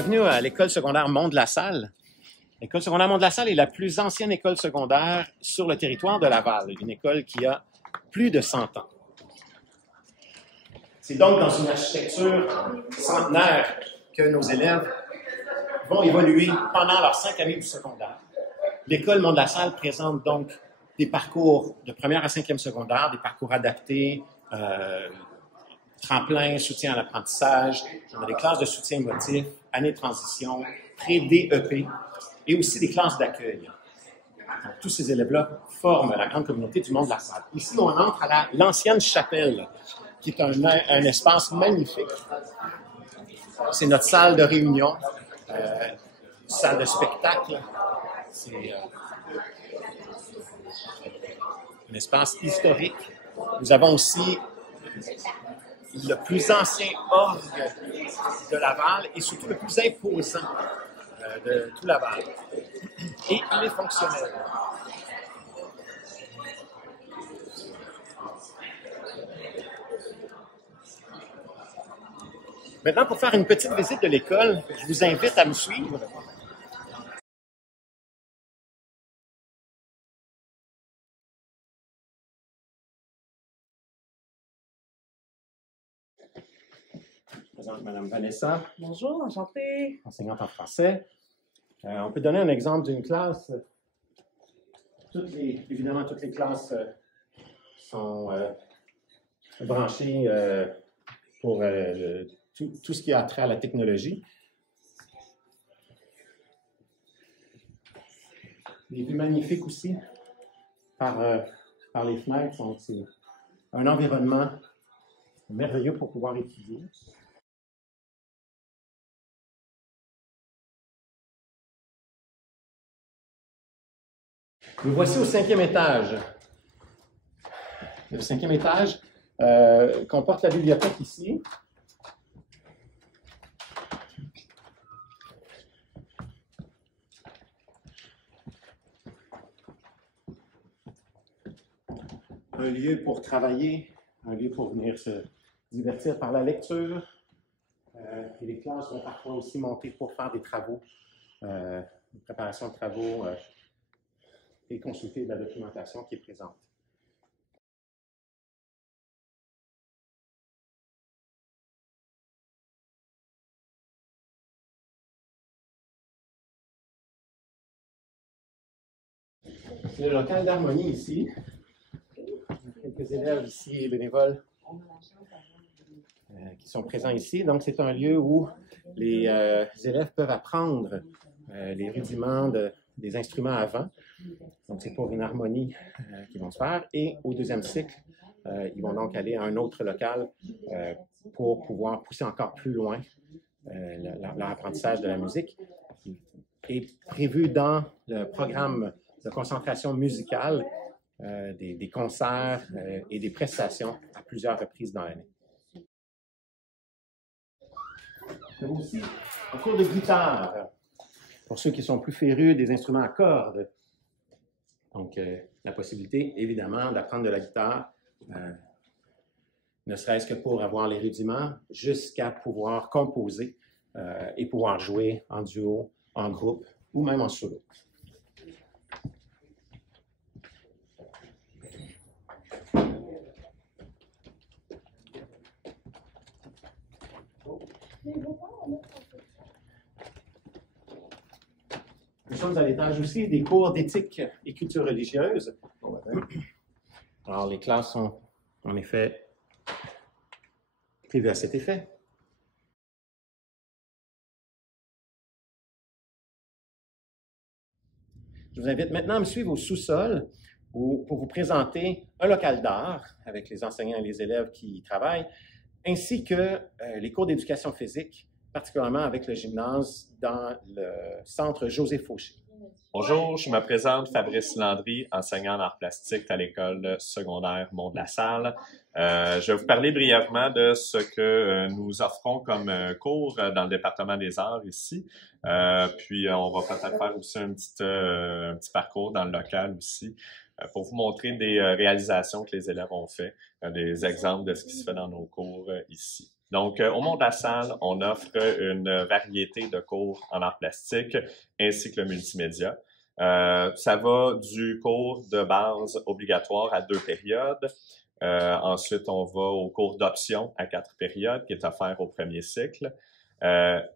Bienvenue à l'école secondaire Mont-de-la-Salle. L'école secondaire Mont-de-la-Salle est la plus ancienne école secondaire sur le territoire de Laval, une école qui a plus de 100 ans. C'est donc dans une architecture centenaire que nos élèves vont évoluer pendant leurs 5 années du secondaire. L'école Mont-de-la-Salle présente donc des parcours de première à 5e secondaire, des parcours adaptés, tremplin, soutien à l'apprentissage, on a des classes de soutien émotif, année de transition, pré-DEP et aussi des classes d'accueil. Donc, tous ces élèves-là forment la grande communauté du Mont-de-la-Salle. Ici, on entre à l'ancienne chapelle, qui est un espace magnifique. C'est notre salle de réunion, salle de spectacle. C'est un espace historique. Nous avons aussi le plus ancien orgue de Laval et surtout le plus imposant de tout Laval. Et il est fonctionnel. Maintenant, pour faire une petite visite de l'école, je vous invite à me suivre. Je présente Mme Vanessa. Bonjour, enchantée. Enseignante en français. On peut donner un exemple d'une classe. Évidemment, toutes les classes sont branchées pour tout ce qui a trait à la technologie. Les vues magnifiques aussi par les fenêtres. Donc, c'est un environnement merveilleux pour pouvoir étudier. Nous voici au 5e étage. Le 5e étage comporte la bibliothèque ici. Un lieu pour travailler, un lieu pour venir se divertir par la lecture. Et les classes vont parfois aussi monter pour faire des travaux, une préparation de travaux et consulter de la documentation qui est présente. C'est le local d'harmonie ici. Quelques élèves ici, bénévoles, qui sont présents ici. Donc, c'est un lieu où les élèves peuvent apprendre les rudiments des instruments à vent. Donc, c'est pour une harmonie qu'ils vont se faire. Et au 2e cycle, ils vont donc aller à un autre local pour pouvoir pousser encore plus loin leur apprentissage de la musique. Et prévu dans le programme de concentration musicale, des concerts et des prestations à plusieurs reprises dans l'année. Il y a aussi un cours de guitare, pour ceux qui sont plus férus des instruments à cordes. Donc, la possibilité, évidemment, d'apprendre de la guitare, ne serait-ce que pour avoir les rudiments, jusqu'à pouvoir composer et pouvoir jouer en duo, en groupe ou même en solo. Nous sommes à l'étage aussi des cours d'éthique et culture religieuse. Alors, les classes sont en effet prévues à cet effet. Je vous invite maintenant à me suivre au sous-sol pour vous présenter un local d'art avec les enseignants et les élèves qui y travaillent, ainsi que les cours d'éducation physique, particulièrement avec le gymnase dans le centre José Fauché. Bonjour, je me présente Fabrice Landry, enseignant en arts plastiques à l'école secondaire Mont-de-la-Salle. Je vais vous parler brièvement de ce que nous offrons comme cours dans le département des arts ici. Puis on va peut-être faire aussi un petit parcours dans le local aussi pour vous montrer des réalisations que les élèves ont fait, des exemples de ce qui se fait dans nos cours ici. Donc, au Mont de la Salle, on offre une variété de cours en arts plastiques ainsi que le multimédia. Ça va du cours de base obligatoire à 2 périodes. Ensuite, on va au cours d'option à 4 périodes qui est offert au premier cycle.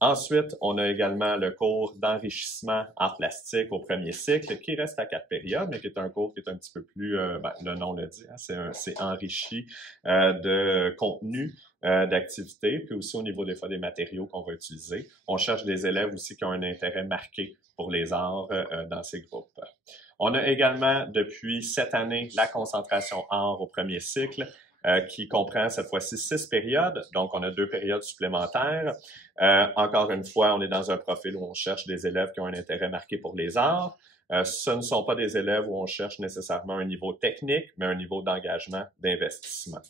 Ensuite, on a également le cours d'enrichissement en plastique au premier cycle qui reste à 4 périodes, mais qui est un cours qui est un petit peu plus, le nom le dit, hein, c'est enrichi de contenu, d'activités, puis aussi au niveau des fois des matériaux qu'on va utiliser. On cherche des élèves aussi qui ont un intérêt marqué pour les arts dans ces groupes. On a également, depuis cette année, la concentration art au premier cycle, qui comprend cette fois-ci 6 périodes, donc on a 2 périodes supplémentaires. Encore une fois, on est dans un profil où on cherche des élèves qui ont un intérêt marqué pour les arts. Ce ne sont pas des élèves où on cherche nécessairement un niveau technique, mais un niveau d'engagement, d'investissement.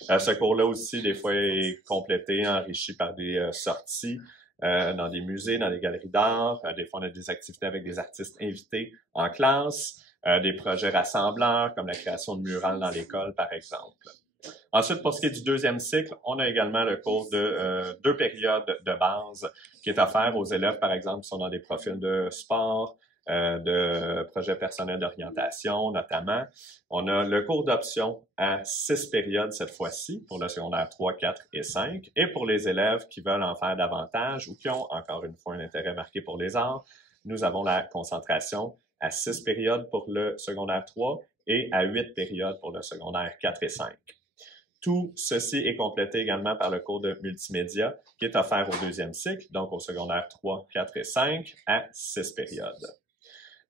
Ce cours-là aussi, des fois, est complété, enrichi par des sorties dans des musées, dans des galeries d'art. Des fois, on a des activités avec des artistes invités en classe, des projets rassembleurs, comme la création de murales dans l'école, par exemple. Ensuite, pour ce qui est du deuxième cycle, on a également le cours de 2 périodes de base qui est offert aux élèves, par exemple, qui sont dans des profils de sport, de projets personnels d'orientation notamment. On a le cours d'option à 6 périodes cette fois-ci pour le secondaire 3, 4 et 5. Et pour les élèves qui veulent en faire davantage ou qui ont encore une fois un intérêt marqué pour les arts, nous avons la concentration à 6 périodes pour le secondaire 3 et à 8 périodes pour le secondaire 4 et 5. Tout ceci est complété également par le cours de multimédia qui est offert au deuxième cycle, donc au secondaire 3, 4 et 5 à 6 périodes.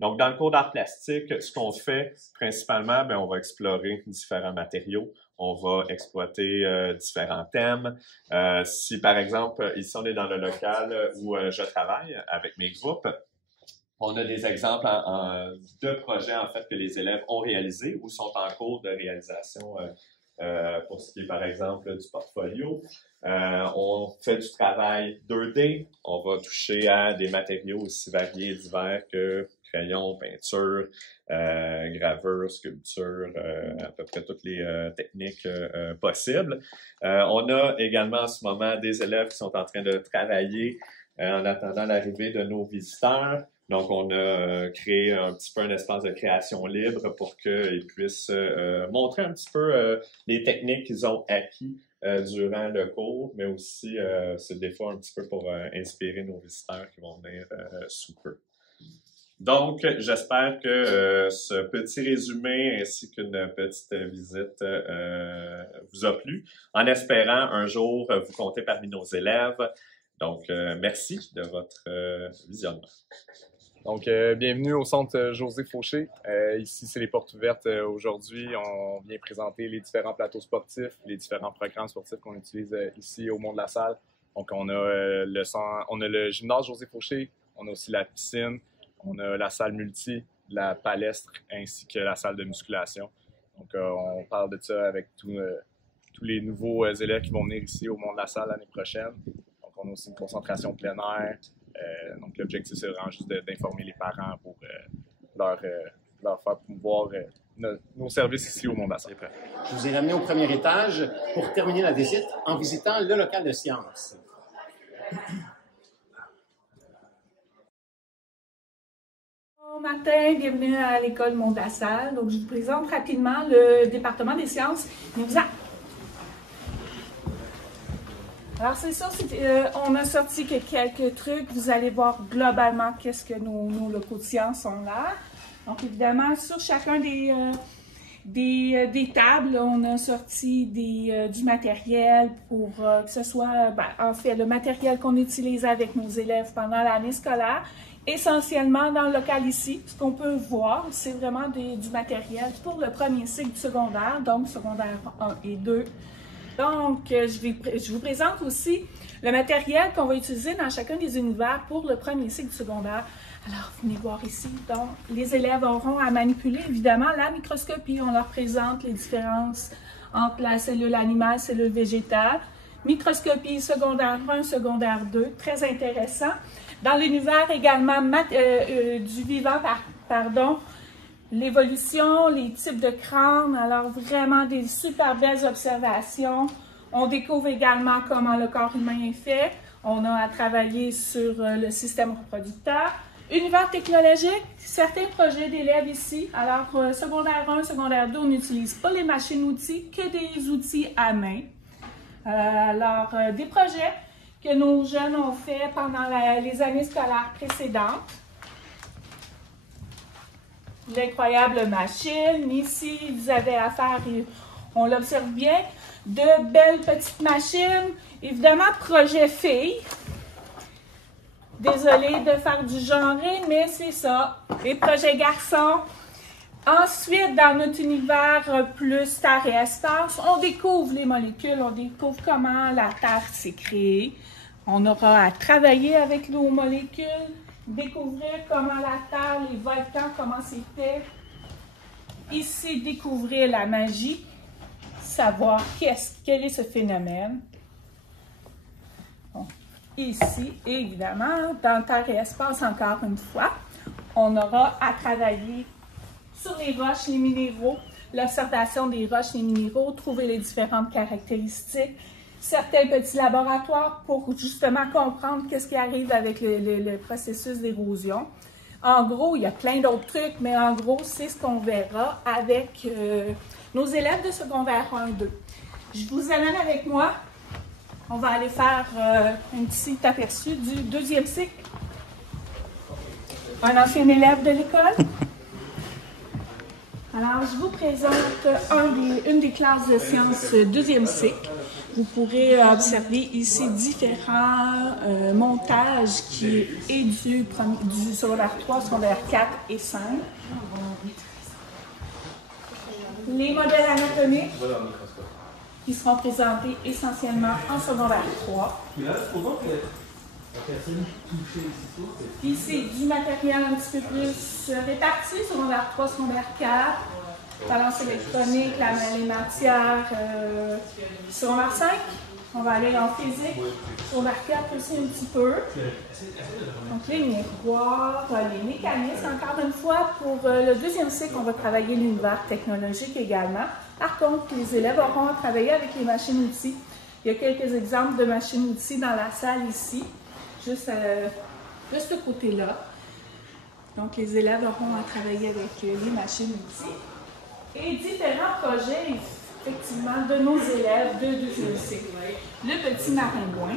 Donc, dans le cours d'art plastique, ce qu'on fait principalement, on va explorer différents matériaux, on va exploiter différents thèmes. Si, par exemple, ici, on est dans le local où je travaille avec mes groupes, on a des exemples de projets, en fait, que les élèves ont réalisés ou sont en cours de réalisation pour ce qui est, par exemple, du portfolio. On fait du travail 2D. On va toucher à des matériaux aussi variés et divers que crayon, peinture, gravure, sculpture, à peu près toutes les techniques possibles. On a également en ce moment des élèves qui sont en train de travailler en attendant l'arrivée de nos visiteurs. Donc, on a créé un petit peu un espace de création libre pour qu'ils puissent montrer un petit peu les techniques qu'ils ont acquis durant le cours, mais aussi, c'est des fois un petit peu pour inspirer nos visiteurs qui vont venir sous peu. Donc, j'espère que ce petit résumé ainsi qu'une petite visite vous a plu, en espérant un jour vous compter parmi nos élèves. Donc, merci de votre visionnement. Donc, bienvenue au centre José Fauché. Ici, c'est les portes ouvertes. Aujourd'hui, on vient présenter les différents plateaux sportifs, les différents programmes sportifs qu'on utilise ici au Mont de la Salle. Donc, on a le gymnase José Fauché, on a aussi la piscine, on a la salle multi, la palestre ainsi que la salle de musculation. Donc, on parle de ça avec tous les nouveaux élèves qui vont venir ici au Mont de la Salle l'année prochaine. Donc, on a aussi une concentration plein air. Donc, l'objectif, c'est vraiment juste d'informer les parents pour leur faire promouvoir nos services ici au Mont de la Salle. Je vous ai ramené au premier étage pour terminer la visite en visitant le local de sciences. Bon matin, bienvenue à l'école Mont de la Salle. Donc, je vous présente rapidement le département des sciences. Alors, c'est ça, on a sorti que quelques trucs. Vous allez voir globalement qu'est-ce que nos locaux de sciences ont là. Donc, évidemment, sur chacun des tables, on a sorti du matériel pour que ce soit, en fait, le matériel qu'on utilise avec nos élèves pendant l'année scolaire. Essentiellement, dans le local ici, ce qu'on peut voir, c'est vraiment du matériel pour le premier cycle du secondaire, donc secondaire 1 et 2. Donc, je vous présente aussi le matériel qu'on va utiliser dans chacun des univers pour le premier cycle du secondaire. Alors, venez voir ici. Donc, les élèves auront à manipuler, évidemment, la microscopie. On leur présente les différences entre la cellule animale et la cellule végétale. Microscopie secondaire 1, secondaire 2, très intéressant. Dans l'univers également du vivant, l'évolution, les types de crânes, alors vraiment des super belles observations. On découvre également comment le corps humain est fait. On a à travailler sur le système reproducteur. Univers technologique, certains projets d'élèves ici. Alors, secondaire 1, secondaire 2, on n'utilise pas les machines-outils, que des outils à main. Des projets que nos jeunes ont fait pendant les années scolaires précédentes. L'incroyable machine. Ici, vous avez affaire, on l'observe bien, de belles petites machines. Évidemment, projet filles. Désolée de faire du genré, mais c'est ça. Les projets garçons. Ensuite, dans notre univers plus terre et espace, on découvre les molécules, on découvre comment la Terre s'est créée. On aura à travailler avec nos molécules, découvrir comment la Terre, les volcans, comment c'est fait. Ici, découvrir la magie, savoir quel est ce phénomène. Bon. Ici, évidemment, dans Terre et espace, encore une fois, on aura à travailler sur les roches, les minéraux, l'observation des roches, les minéraux, trouver les différentes caractéristiques, certains petits laboratoires pour justement comprendre qu'est-ce qui arrive avec le processus d'érosion. En gros, il y a plein d'autres trucs, mais en gros, c'est ce qu'on verra avec nos élèves de secondaire 1-2. Je vous amène avec moi. On va aller faire un petit aperçu du deuxième cycle. Un ancien élève de l'école. Alors, je vous présente une des classes de sciences deuxième cycle. Vous pourrez observer ici différents montages qui est du secondaire 3, secondaire 4 et 5. Les modèles anatomiques qui seront présentés essentiellement en secondaire 3. Ici, du matériel un petit peu plus réparti, secondaire 3, secondaire 4. Balance électronique, les matières, secondaire 5. On va aller en physique, secondaire 4 aussi un petit peu. Donc les miroirs, les mécanismes, encore une fois, pour le deuxième cycle, on va travailler l'univers technologique également. Par contre, les élèves auront à travailler avec les machines-outils. Il y a quelques exemples de machines-outils dans la salle ici, juste de ce côté-là. Donc, les élèves auront à travailler avec les machines-outils. Et différents projets, effectivement, de nos élèves de deuxième cycle. Le petit maringouin,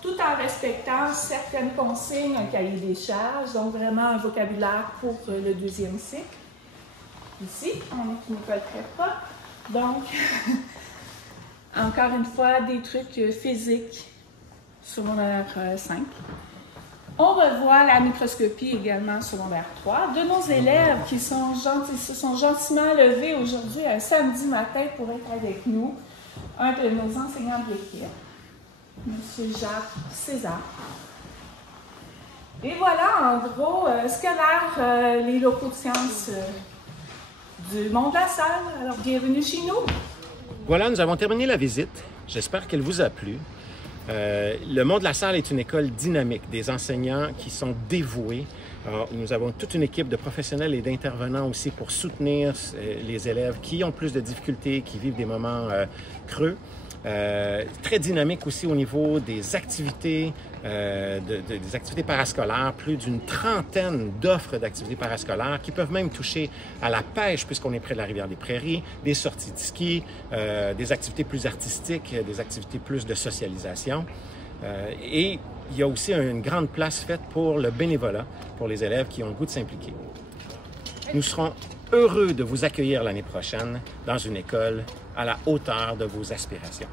tout en respectant certaines consignes, un cahier des charges, donc vraiment un vocabulaire pour le deuxième cycle. Ici, on est une école très propre, donc encore une fois, des trucs physiques secondaire 5. On revoit la microscopie également secondaire 3 de nos élèves qui se sont gentiment levés aujourd'hui, un samedi matin, pour être avec nous. Un de nos enseignants de l'équipe, M. Jacques César. Et voilà, en gros, scolaire, les locaux de sciences du Mont de la Salle. Alors, bienvenue chez nous. Voilà, nous avons terminé la visite. J'espère qu'elle vous a plu. Le Mont de la Salle est une école dynamique, des enseignants qui sont dévoués. Nous avons toute une équipe de professionnels et d'intervenants aussi pour soutenir les élèves qui ont plus de difficultés, qui vivent des moments creux. Très dynamique aussi au niveau des activités, des activités parascolaires, plus d'une trentaine d'offres d'activités parascolaires qui peuvent même toucher à la pêche puisqu'on est près de la rivière des Prairies, des sorties de ski, des activités plus artistiques, des activités plus de socialisation. Et il y a aussi une grande place faite pour le bénévolat, pour les élèves qui ont le goût de s'impliquer. Nous serons heureux de vous accueillir l'année prochaine dans une école à la hauteur de vos aspirations.